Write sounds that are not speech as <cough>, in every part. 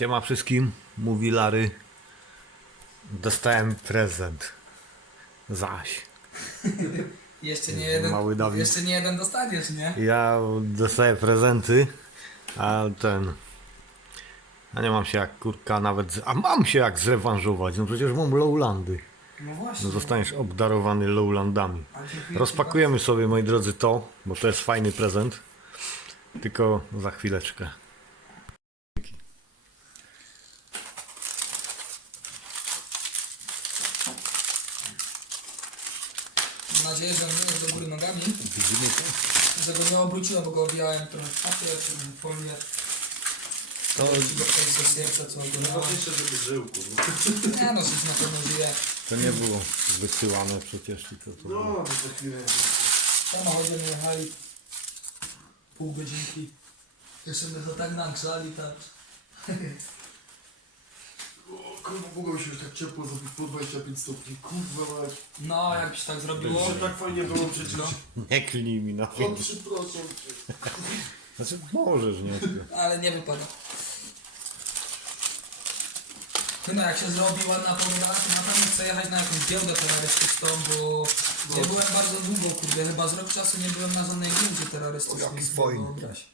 Siema wszystkim, mówi Lary. Dostałem prezent. Zaś. <laughs> Jeszcze nie jeden. Mały Dawid. Jeszcze nie jeden dostaniesz, nie? Ja dostaję prezenty, a ten. A nie mam się jak kurka nawet. Z... A mam się jak zrewanżować. No przecież mam Lowlandy. No właśnie. No zostaniesz obdarowany Lowlandami. Rozpakujemy sobie, moi drodzy, to, bo to jest fajny prezent. Tylko za chwileczkę. Nadzieję, że nie jest do góry nogami. Widzimy to? Że go nie obróciłem, bo go owijałem trochę w papier, trochę w folię. To Ci go wtedy ze serca, co go miałem. Najważniejsze, żeby żył, kurwa. Nie no, coś na pewno żyje. To nie było wysyłane przecież tylko to było. No, to za chwilę. Samochodem jechali pół godzinki. Jeszcze by to tak nagrzali, tak. <laughs> Kurwa, mogło mi się już tak ciepło zrobić po 25 stopni. Kurwa mać. No, jakby się tak zrobiło. Że tak fajnie było przecież. No, Nie klnij mi na O, film. przepraszam cię. Znaczy możesz, nie? ale nie wypada. Ty no, jak się zrobi ładna pogoda, to na pewno chcę jechać na jakąś giełdę terrorystyczną, bo nie byłem bardzo długo, kurde, chyba z rok czasu nie byłem na żadnej giełdzie terrorystycznej. O, jaki sobie fajny. wyobraź.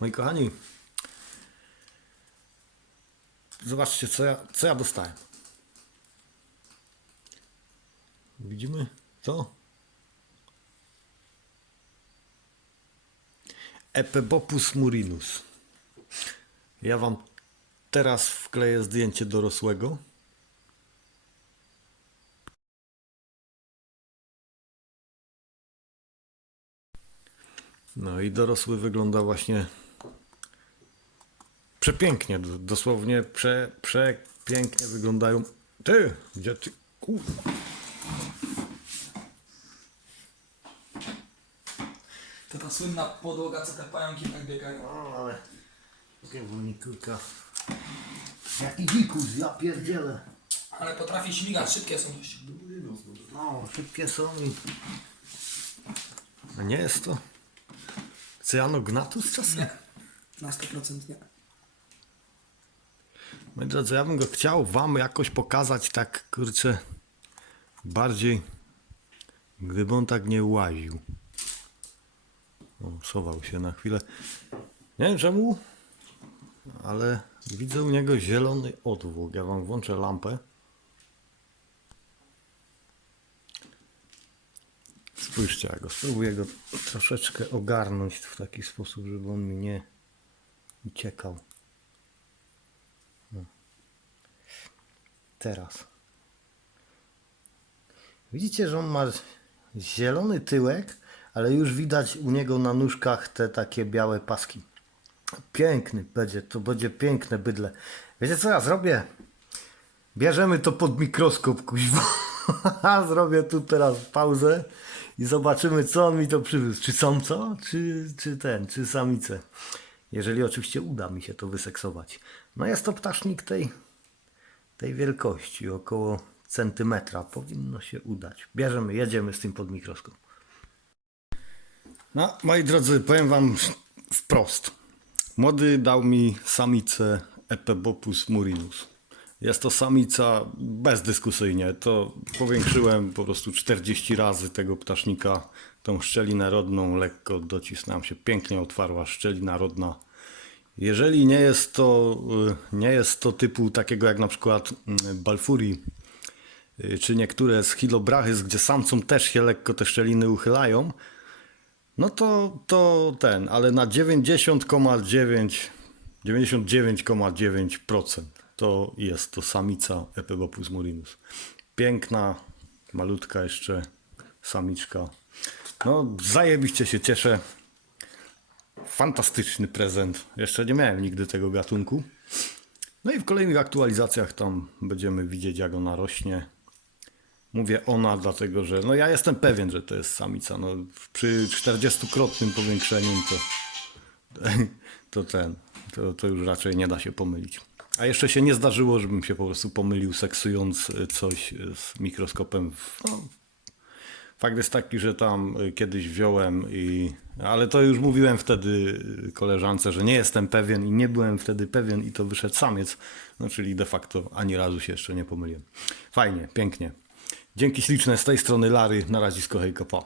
Moi kochani, zobaczcie, co ja, co ja dostałem. Widzimy to? Epebopus murinus. Ja wam teraz wkleję zdjęcie dorosłego. No i dorosły wygląda właśnie przepięknie, dosłownie prze, przepięknie wyglądają. Ty, gdzie ty? Kurwa. To ta słynna podłoga, co te pająki tak biegają. No, ale kurka. Jaki dzikus, ja pierdzielę. Ale potrafi śmigać, szybkie są dość. No, szybkie są i... A nie jest to cyjanognatus czasem? Nie, na 100% nie. Moi drodzy, ja bym go chciał wam jakoś pokazać tak, kurczę, bardziej, gdyby on tak nie łaził. O, się na chwilę. Nie wiem czemu, ale widzę u niego zielony odwłok. Ja wam włączę lampę. Spójrzcie, ja go spróbuję go troszeczkę ogarnąć w taki sposób, żeby on mi nie uciekał. Teraz. Widzicie, że on ma zielony tyłek, ale już widać u niego na nóżkach te takie białe paski. Piękny będzie, to będzie piękne bydle. Wiecie co ja zrobię? Bierzemy to pod mikroskop, kuźwa. <laughs> Zrobię tu teraz pauzę i zobaczymy, co on mi to przywiózł. Czy samca, czy, czy ten, czy samicę. Jeżeli oczywiście uda mi się to wyseksować. No jest to ptasznik tej tej wielkości, około centymetra, powinno się udać. Bierzemy, jedziemy z tym pod mikroskop. No, moi drodzy, powiem wam wprost. Młody dał mi samicę Epebopus murinus. Jest to samica bezdyskusyjnie. To powiększyłem po prostu 40 razy tego ptasznika, tą szczelinę rodną, lekko docisnąłem się, pięknie otwarła szczelina rodna. Jeżeli nie jest to, y, nie jest to typu takiego jak na przykład y, Balfuri, y, czy niektóre z Hilobrachys, gdzie samcom też się lekko te szczeliny uchylają, no to, to ten, ale na 90,9 99,9% to jest to samica Epebopus murinus. Piękna, malutka jeszcze samiczka. No, zajebiście się cieszę. Fantastyczny prezent. Jeszcze nie miałem nigdy tego gatunku. No i w kolejnych aktualizacjach tam będziemy widzieć, jak ona rośnie. Mówię ona, dlatego że no ja jestem pewien, że to jest samica. No, przy 40-krotnym powiększeniu to, to ten, to, to już raczej nie da się pomylić. A jeszcze się nie zdarzyło, żebym się po prostu pomylił seksując coś z mikroskopem w, no, Fakt jest taki, że tam y, kiedyś wziąłem i... Ale to już mówiłem wtedy y, koleżance, że nie jestem pewien i nie byłem wtedy pewien i to wyszedł samiec. No czyli de facto ani razu się jeszcze nie pomyliłem. Fajnie, pięknie. Dzięki śliczne z tej strony Lary. Na razie hejka, pa.